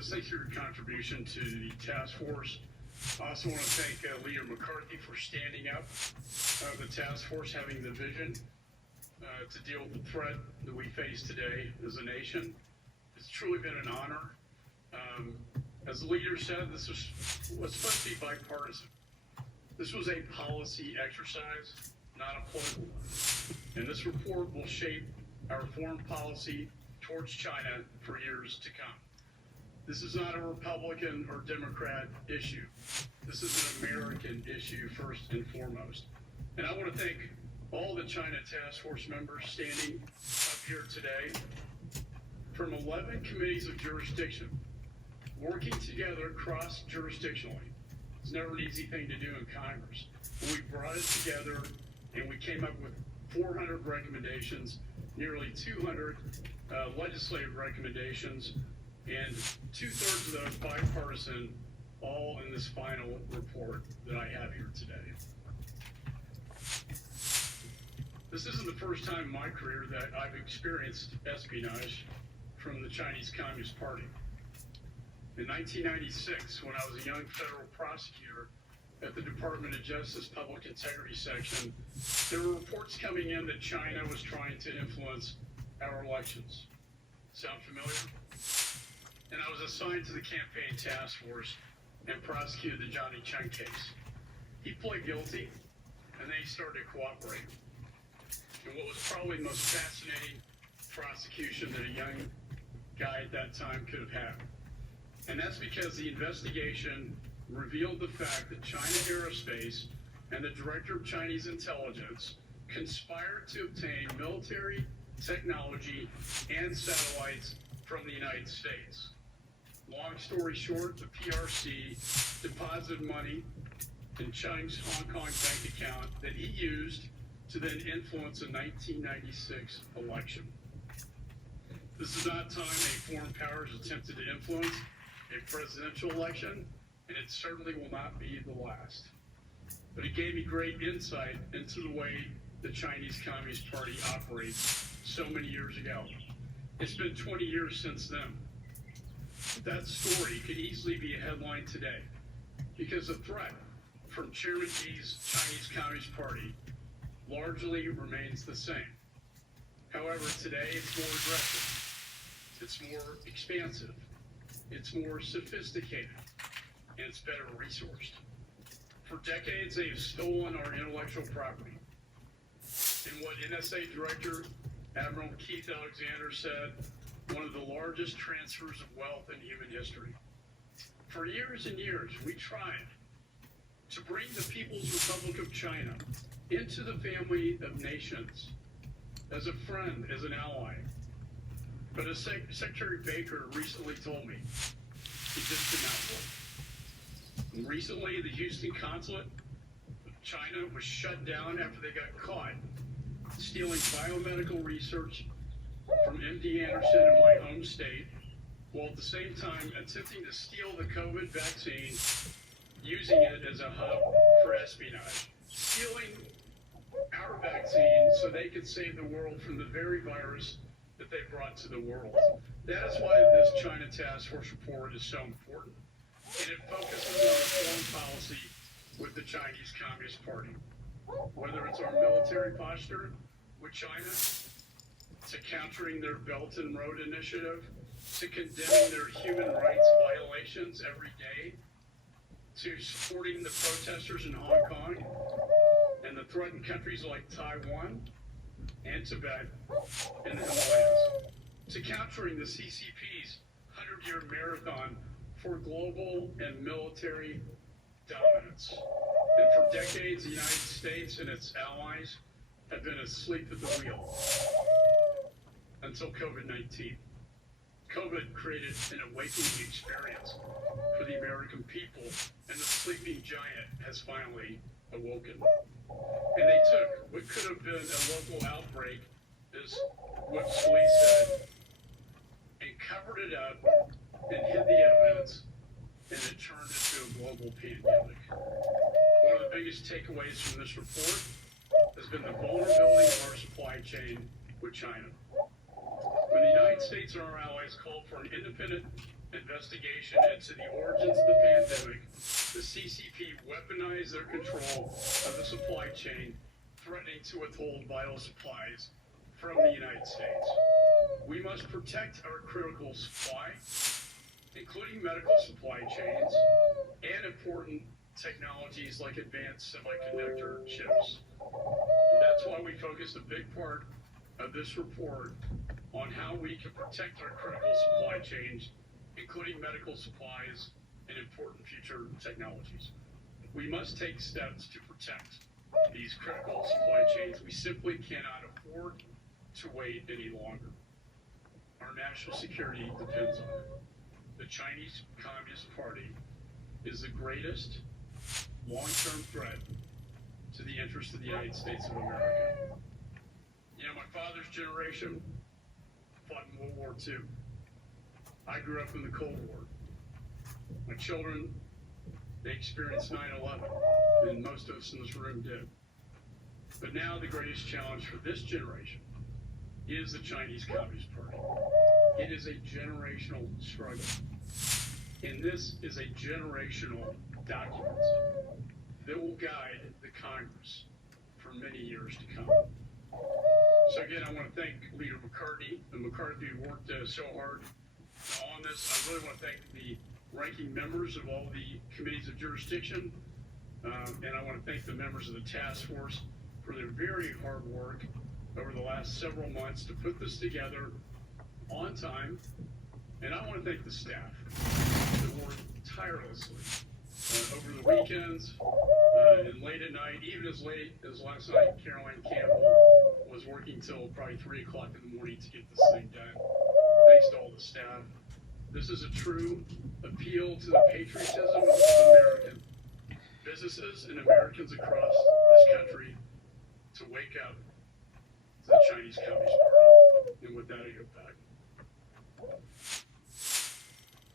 Liz, thanks for your contribution to the task force. I also want to thank Leader McCarthy for standing up the task force, having the vision to deal with the threat that we face today as a nation. It's truly been an honor. As the leader said, this was supposed to be bipartisan. This was a policy exercise, not a political one. And this report will shape our foreign policy towards China for years to come. This is not a Republican or Democrat issue. This is an American issue first and foremost. And I want to thank all the China Task Force members standing up here today from 11 committees of jurisdiction, working together cross-jurisdictionally. It's never an easy thing to do in Congress. But we brought it together and we came up with 400 recommendations, nearly 200 legislative recommendations, and 2/3 of those bipartisan, all in this final report that I have here today. This isn't the first time in my career that I've experienced espionage from the Chinese Communist Party. In 1996, when I was a young federal prosecutor at the Department of Justice Public Integrity Section, there were reports coming in that China was trying to influence our elections. Sound familiar? And I was assigned to the campaign task force and prosecuted the Johnny Cheng case. He pled guilty, and then he started cooperating. And what was probably the most fascinating prosecution that a young guy at that time could have had. And that's because the investigation revealed the fact that China Aerospace and the Director of Chinese Intelligence conspired to obtain military technology and satellites from the United States. Long story short, the PRC deposited money in Cheng's Hong Kong bank account that he used to then influence the 1996 election. This is not a time a foreign power has attempted to influence a presidential election, and it certainly will not be the last. But it gave me great insight into the way the Chinese Communist Party operates so many years ago. It's been 20 years since then. That story could easily be a headline today because the threat from Chairman Xi's Chinese Communist Party largely remains the same. However, today it's more aggressive, it's more expansive, it's more sophisticated, and it's better resourced. For decades, they've stolen our intellectual property. In what NSA Director Admiral Keith Alexander said, one of the largest transfers of wealth in human history. For years and years, we tried to bring the People's Republic of China into the family of nations as a friend, as an ally. But as Secretary Baker recently told me, it just did not work. And recently, the Houston consulate of China was shut down after they got caught stealing biomedical research from MD Anderson in my home state, while at the same time attempting to steal the COVID vaccine, using it as a hub for espionage, stealing our vaccine so they could save the world from the very virus that they brought to the world. That is why this China Task Force report is so important. And it focuses on foreign policy with the Chinese Communist Party. Whether it's our military posture with China, to countering their Belt and Road Initiative, to condemning their human rights violations every day, to supporting the protesters in Hong Kong and the threatened countries like Taiwan and Tibet and the Himalayas, to countering the CCP's 100-year marathon for global and military dominance. And for decades, the United States and its allies have been asleep at the wheel until COVID-19. COVID created an awakening experience for the American people, and the sleeping giant has finally awoken. And they took what could have been a local outbreak, as what police said, and covered it up and hid the evidence, and it turned into a global pandemic. One of the biggest takeaways from this report has been the vulnerability of our supply chain with China. When the United States and our allies called for an independent investigation into the origins of the pandemic, the CCP weaponized their control of the supply chain, threatening to withhold vital supplies from the United States. We must protect our critical supply, including medical supply chains and important technologies like advanced semiconductor chips. That's why we focused a big part of this report on how we can protect our critical supply chains, including medical supplies and important future technologies. We must take steps to protect these critical supply chains. We simply cannot afford to wait any longer. Our national security depends on it. The Chinese Communist Party is the greatest long-term threat to the interests of the United States of America. You know, my father's generation fought in World War II. I grew up in the Cold War. My children, they experienced 9/11, and most of us in this room did. But now the greatest challenge for this generation is the Chinese Communist Party. It is a generational struggle. And this is a generational document that will guide the Congress for many years to come. So again, I want to thank Leader McCarthy. And McCarthy worked so hard on this. I really want to thank the ranking members of all the committees of jurisdiction. And I want to thank the members of the task force for their very hard work over the last several months to put this together on time. And I want to thank the staff that worked tirelessly over the weekends and late at night, even as late as last night. Caroline Campbell was working till probably 3 o'clock in the morning to get this thing done. Thanks to all the staff. This is a true appeal to the patriotism of American businesses and Americans across this country to wake up to the Chinese Communist Party. And with that, I go back.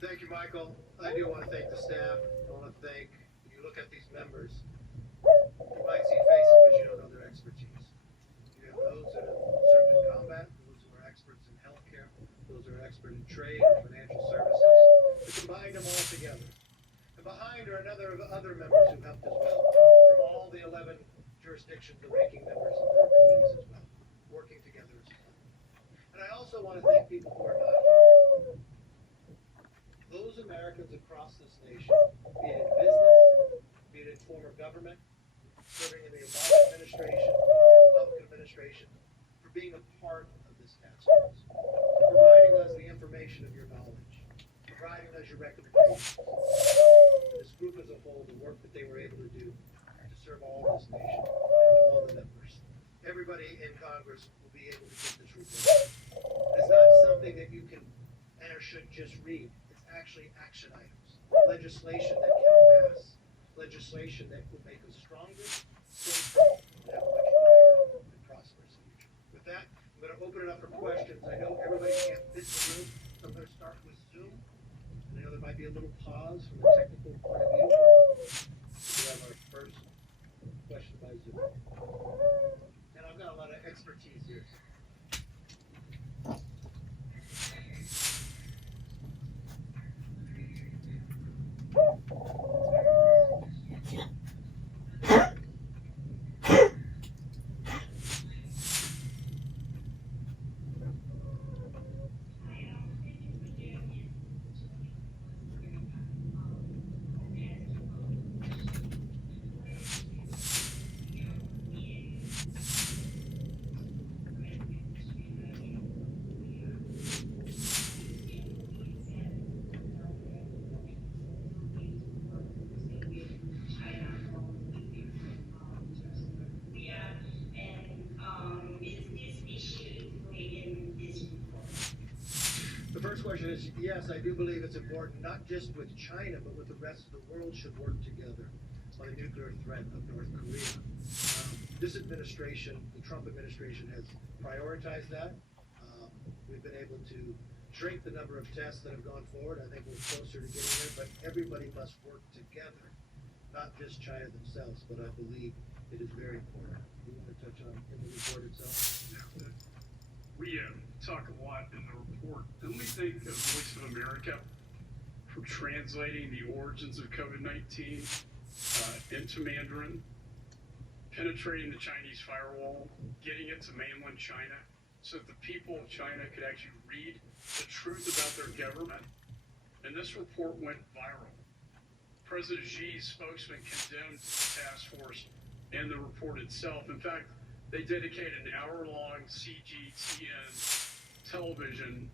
Thank you, Michael. I do want to thank the staff. I want to thank, when you look at these members, you might see faces, but you don't know their expertise. You have those that have served in combat, those who are experts in healthcare, those who are expert in trade or financial services. To combine them all together. And behind are other members who helped as well, from all the 11 jurisdictions, the ranking members of their committees as well, working together as well. And I also want to thank people who are not here. Those Americans across this nation, be it in business, be it in former government, serving in the Obama administration, the Republican administration, for being a part of this task force, for providing us the information of your knowledge, providing us your recommendations. This group as a whole, the work that they were able to do to serve all this nation and all the members. Everybody in Congress will be able to get this report. It's not something that you can and or should just read. Actually action items, legislation that can pass, legislation that will make us stronger, safer, and have a much brighter and prosperous future. With that, I'm going to open it up for questions. I know everybody can't fit the room, so I'm going to start with Zoom. And I know there might be a little pause from a technical point of view. We have our first question by Zoom. And I've got a lot of expertise here. The first question is, yes, I do believe it's important, not just with China, but with the rest of the world should work together on the nuclear threat of North Korea. This administration, the Trump administration, has prioritized that. We've been able to shrink the number of tests that have gone forward. I think we're closer to getting there, but everybody must work together, not just China themselves, but I believe it is very important. You want to touch on in the report itself? We talk a lot in the report, and we think of Voice of America translating the origins of COVID-19 into Mandarin, penetrating the Chinese firewall, getting it to mainland China, so that the people of China could actually read the truth about their government. And this report went viral. President Xi's spokesman condemned the task force and the report itself. In fact, they dedicated an hour-long CGTN television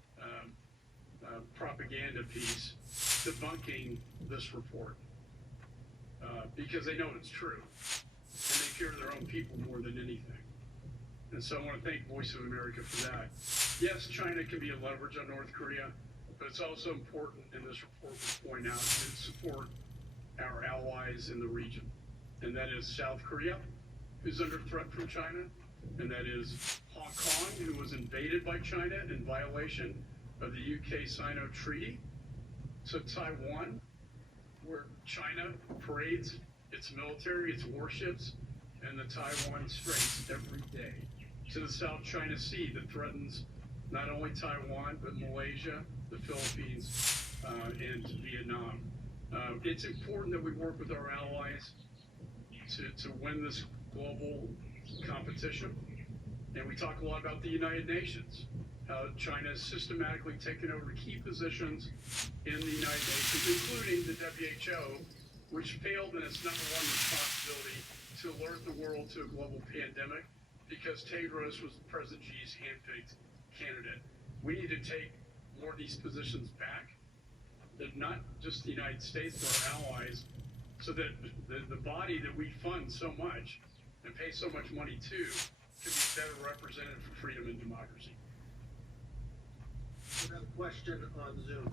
propaganda piece debunking this report because they know it's true and they fear their own people more than anything. And so I want to thank Voice of America for that. Yes, China can be a leverage on North Korea, but it's also important in this report to point out and support our allies in the region. And that is South Korea, who's under threat from China, and that is Hong Kong, who was invaded by China in violation of the UK-Sino Treaty, to Taiwan, where China parades its military, its warships, and the Taiwan Straits every day, to the South China Sea that threatens not only Taiwan, but Malaysia, the Philippines, and Vietnam. It's important that we work with our allies to win this global competition. And we talk a lot about the United Nations, how China has systematically taken over key positions in the United Nations, including the WHO, which failed in its number one responsibility to alert the world to a global pandemic because Tedros was President Xi's handpicked candidate. We need to take more of these positions back, that not just the United States, but our allies, so that the body that we fund so much and pay so much money to can be better represented for freedom and democracy. We have a question on Zoom.